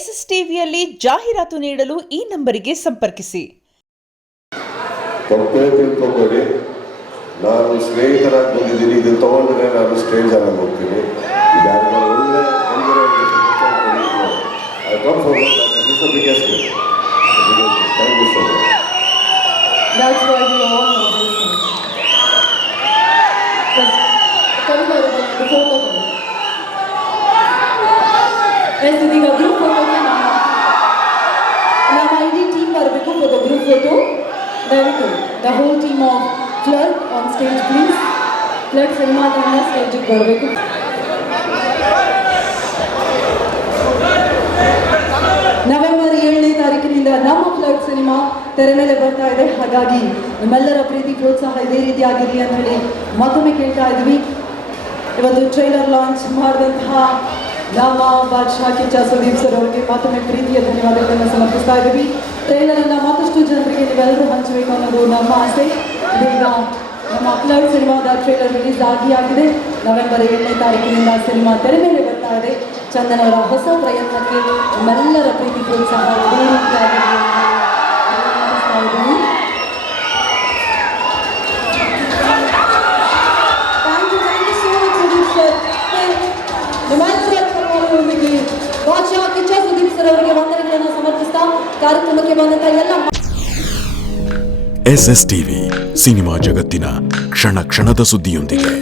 SSTVಯಲ್ಲಿ ಜಾಹೀರಾತು ನೀಡಲು ಈ ನಂಬರಿಗೆ ಸಂಪರ್ಕಿಸಿ. ತಪ್ಪೇ ತಿಳ್ಕೊಬೇಡಿ, ನಾನು ಸ್ನೇಹಿತರಾಗಿ ಬಂದಿದ್ದೀನಿ. ಇದನ್ನು ತಗೊಂಡ್ರೆ ನಾನು ಸ್ಟ್ರೇಂಜರ್ ಆಗಿ ಹೋಗ್ತೀನಿ. ಒಳ್ಳೆ I come for this is the biggest gift. Thank you so much. That's why we all know this. Come on, the photo. Yes, the group photo. Now, my team barbecue for the group photo. There we go. The whole team of Flood on stage, please. Flood cinema on the stage barbecue. November 7ನೇ ತಾರೀಕಿನಿಂದ ನಮ್ಮ flood cinema ತೆರೆ ಮೇಲೆ ಬರ್ತಾ ಇದೆ. ಹಾಗಾಗಿ ನಿಮ್ಮೆಲ್ಲರ ಪ್ರೀತಿ ಪ್ರೋತ್ಸಾಹ ಇದೇ ರೀತಿಯಾಗಿರಲಿ ಅಂತ ಹೇಳಿ ಮತ್ತೊಮ್ಮೆ ಕೇಳ್ತಾ ಇದ್ವಿ. ಇವತ್ತು ಟ್ರೈಲರ್ ಲಾಂಚ್ ಮಾಡಿದಂತಹ ನಮ್ಮ ಬಾದ್ಶಾ ಕಿಚ್ಚ ಸುದೀಪ್ ಸರ್ ಅವರಿಗೆ ಮತ್ತೊಮ್ಮೆ ಪ್ರೀತಿಯ ಧನ್ಯವಾದಗಳನ್ನು ಸಮರ್ಪಿಸ್ತಾ ಇದ್ದೀವಿ. ಟ್ರೈಲರನ್ನು ಮತ್ತಷ್ಟು ಜನರಿಗೆ ನೀವೆಲ್ಲರೂ ಹಂಚಬೇಕು ಅನ್ನೋದು ನಮ್ಮ ಆಸೆ. ಈಗ ನಮ್ಮ ಫ್ಲಡ್ ಸಿನಿಮಾದ ಟ್ರೈಲರ್ ರಿಲೀಸ್ ಆಗಿದೆ. ನವೆಂಬರ್ 7ನೇ ತಾರೀಕಿನಿಂದ ಸಿನಿಮಾ ತೆರೆ ಮೇಲೆ ಬರ್ತಾ ಇದೆ. ಚಂದನ್ ಅವರ ಹೊಸ ಪ್ರಯತ್ನಕ್ಕೆ ನಮ್ಮೆಲ್ಲರ ಪ್ರೀತಿ ಪ್ರೋತ್ಸಾಹ ಇದೇ ರೀತಿಯಾಗಿ ಬಾದ್ಶಾ ಕಿಚ್ಚ ಸುದೀಪ್ ಸರ್ ಅವರಿಗೆ ವಂದನೆಗಳನ್ನು ಸಮರ್ಪಿಸ್ತಾ ಕಾರ್ಯಕ್ರಮಕ್ಕೆ ಬಂದಂತ ಎಲ್ಲ SSTV ಸಿನಿಮಾ ಜಗತ್ತಿನ ಕ್ಷಣ ಕ್ಷಣದ ಸುದ್ದಿಯೊಂದಿಗೆ.